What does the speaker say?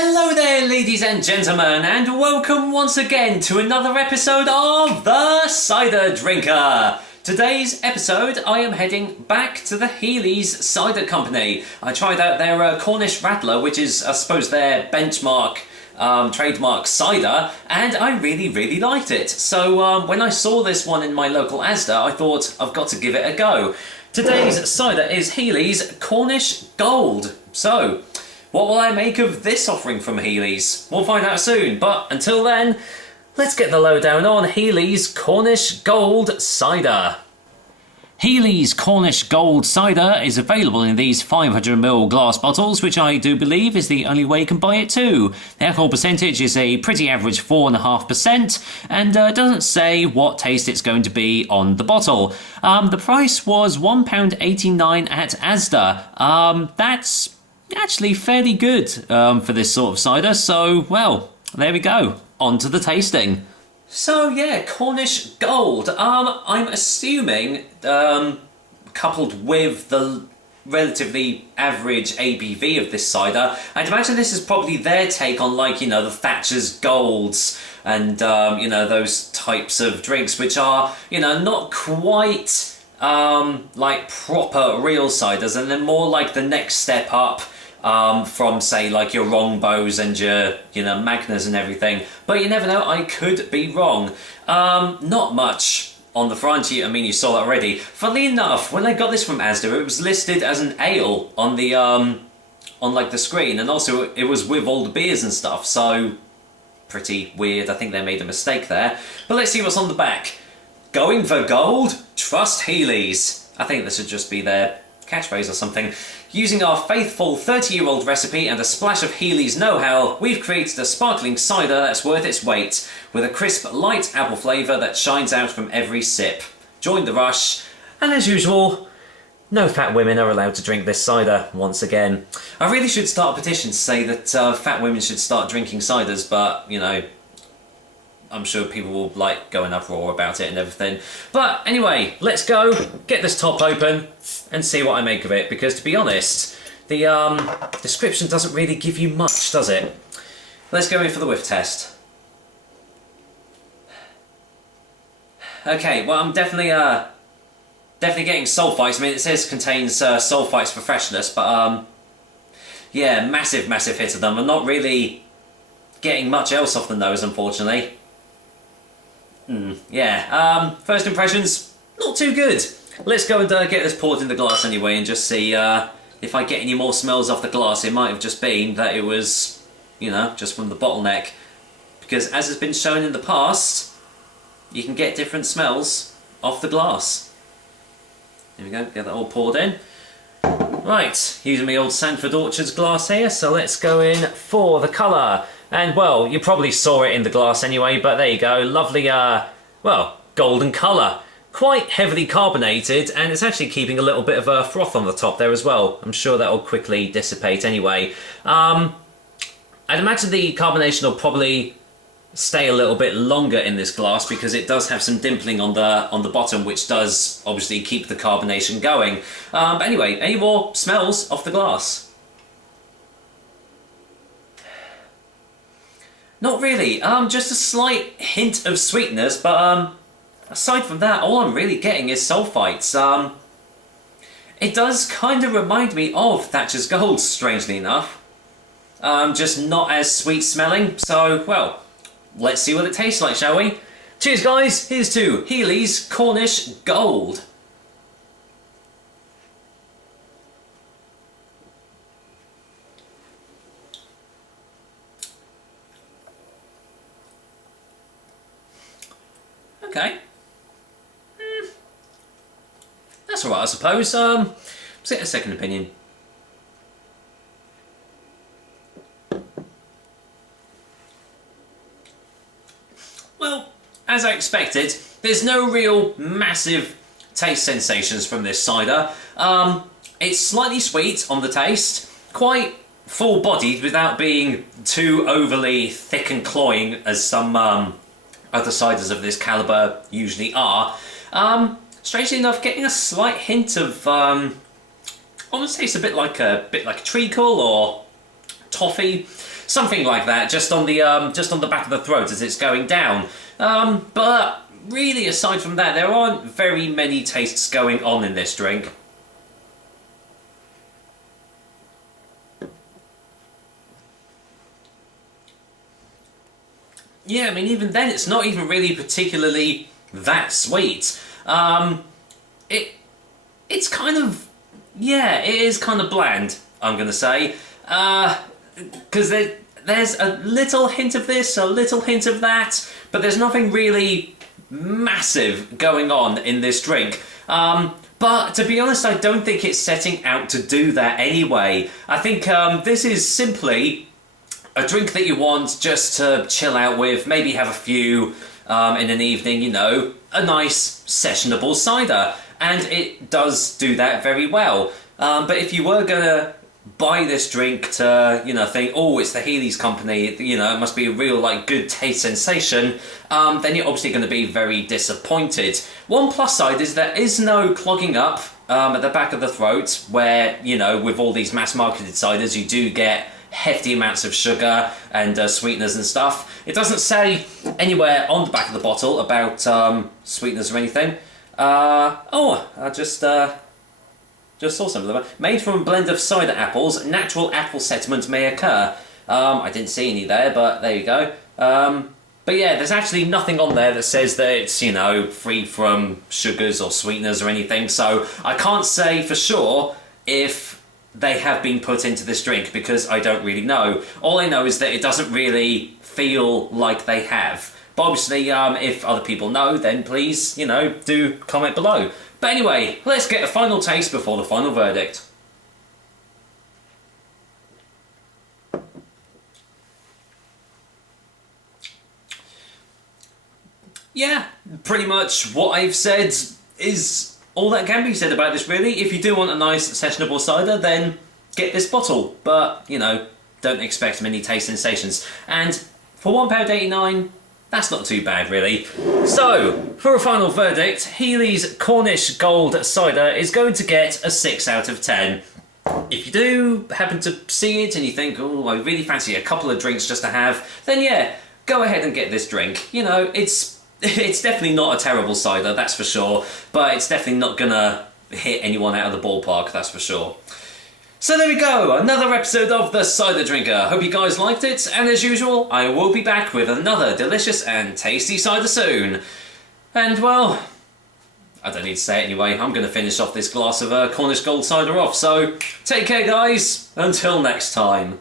Hello there, ladies and gentlemen, and welcome once again to another episode of The Cider Drinker. Today's episode, I am heading back to the Healey's Cider Company. I tried out their Cornish Radler, which is, I suppose, their benchmark trademark cider, and I really liked it. So when I saw this one in my local Asda, I thought I've got to give it a go. Today's cider is Healey's Cornish Gold. So, what will I make of this offering from Healey's? We'll find out soon, but until then, let's get the lowdown on Healey's Cornish Gold Cider. Healey's Cornish Gold Cider is available in these 500ml glass bottles, which I do believe is the only way you can buy it too. The alcohol percentage is a pretty average 4.5% and doesn't say what taste it's going to be on the bottle. The price was £1.89 at Asda. That's actually fairly good for this sort of cider, so, well, there we go. On to the tasting. So yeah, Cornish Gold. I'm assuming, coupled with the relatively average ABV of this cider, I'd imagine this is probably their take on, like, you know, the Thatcher's Golds and, you know, those types of drinks which are, you know, not quite like proper real ciders, and they're more like the next step up from, say, like your Longbows and your, you know, Magnas and everything. But you never know, I could be wrong. Not much on the front. I mean, you saw that already. Funnily enough, when I got this from Asda, it was listed as an ale on the on like the screen, and also it was with all the beers and stuff. So pretty weird. I think they made a mistake there. But let's see what's on the back. Going for gold? Trust Healey's. I think this would just be their catchphrase or something. Using our faithful 30-year-old recipe and a splash of Healey's know-how, we've created a sparkling cider that's worth its weight, with a crisp, light apple flavour that shines out from every sip. Join the rush, and as usual, no fat women are allowed to drink this cider once again. I really should start a petition to say that fat women should start drinking ciders, but, you know, I'm sure people will, like, go in uproar about it and everything. But anyway, let's go, get this top open, and see what I make of it. Because, to be honest, the description doesn't really give you much, does it? Let's go in for the whiff test. Okay, well, I'm definitely getting sulfites. I mean, it says contains sulfites for freshness, but, yeah, massive hit of them. I'm not really getting much else off the nose, unfortunately. Yeah, first impressions, not too good. Let's go and get this poured in the glass anyway and just see if I get any more smells off the glass. It might have just been that it was, you know, just from the bottleneck. Because as has been shown in the past, you can get different smells off the glass. There we go, get that all poured in. Right, using my old Sanford Orchards glass here, so let's go in for the colour. And, well, you probably saw it in the glass anyway, but there you go. Lovely, well, golden colour. Quite heavily carbonated, and it's actually keeping a little bit of a froth on the top there as well. I'm sure that will quickly dissipate anyway. I'd imagine the carbonation will probably stay a little bit longer in this glass because it does have some dimpling on the bottom, which does obviously keep the carbonation going. But anyway, any more smells off the glass? Not really, just a slight hint of sweetness, but aside from that, all I'm really getting is sulfites. It does kind of remind me of Thatcher's Gold, strangely enough. Just not as sweet smelling, so, well, let's see what it tastes like, shall we? Cheers, guys, here's to Healey's Cornish Gold. Okay. That's alright, I suppose. Let's get a second opinion. Well, as I expected, there's no real massive taste sensations from this cider. It's slightly sweet on the taste, quite full-bodied without being too overly thick and cloying as some other ciders of this calibre usually are. Strangely enough, getting a slight hint of, I would say it's a bit like a treacle or toffee. something like that, just on the back of the throat as it's going down. But really, aside from that, there aren't very many tastes going on in this drink. Yeah, I mean, even then, it's not even really particularly that sweet. It's kind of, yeah, it is kind of bland, I'm going to say. Because there's a little hint of this, a little hint of that, but there's nothing really massive going on in this drink. But to be honest, I don't think it's setting out to do that anyway. I think this is simply a drink that you want just to chill out with, maybe have a few in an evening, you know, a nice sessionable cider. And it does do that very well. But if you were going to buy this drink to, you know, think, oh, it's the Healey's company, you know, it must be a real, like, good taste sensation, then you're obviously going to be very disappointed. One plus side is there is no clogging up at the back of the throat, where, you know, with all these mass-marketed ciders, you do get hefty amounts of sugar and sweeteners and stuff. It doesn't say anywhere on the back of the bottle about sweeteners or anything. I just saw some of them. Made from a blend of cider apples, natural apple sediment may occur. I didn't see any there, but there you go. But yeah, there's actually nothing on there that says that it's, you know, free from sugars or sweeteners or anything, so I can't say for sure if they have been put into this drink, because I don't really know. All I know is that it doesn't really feel like they have. But obviously, if other people know, then please, you know, do comment below. But anyway, let's get a final taste before the final verdict. Yeah, pretty much what I've said is all that can be said about this, really. If you do want a nice sessionable cider, then get this bottle. But, you know, don't expect many taste sensations. And for £1.89, that's not too bad, really. So, for a final verdict, Healey's Cornish Gold Cider is going to get a 6 out of 10. If you do happen to see it and you think, oh, I really fancy a couple of drinks just to have, then yeah, go ahead and get this drink. You know, it's definitely not a terrible cider, that's for sure, but it's definitely not gonna hit anyone out of the ballpark, that's for sure. So there we go, another episode of The Cider Drinker. Hope you guys liked it, and as usual, I will be back with another delicious and tasty cider soon. And well, I don't need to say it anyway, I'm going to finish off this glass of Cornish Gold Cider off, so take care guys, until next time.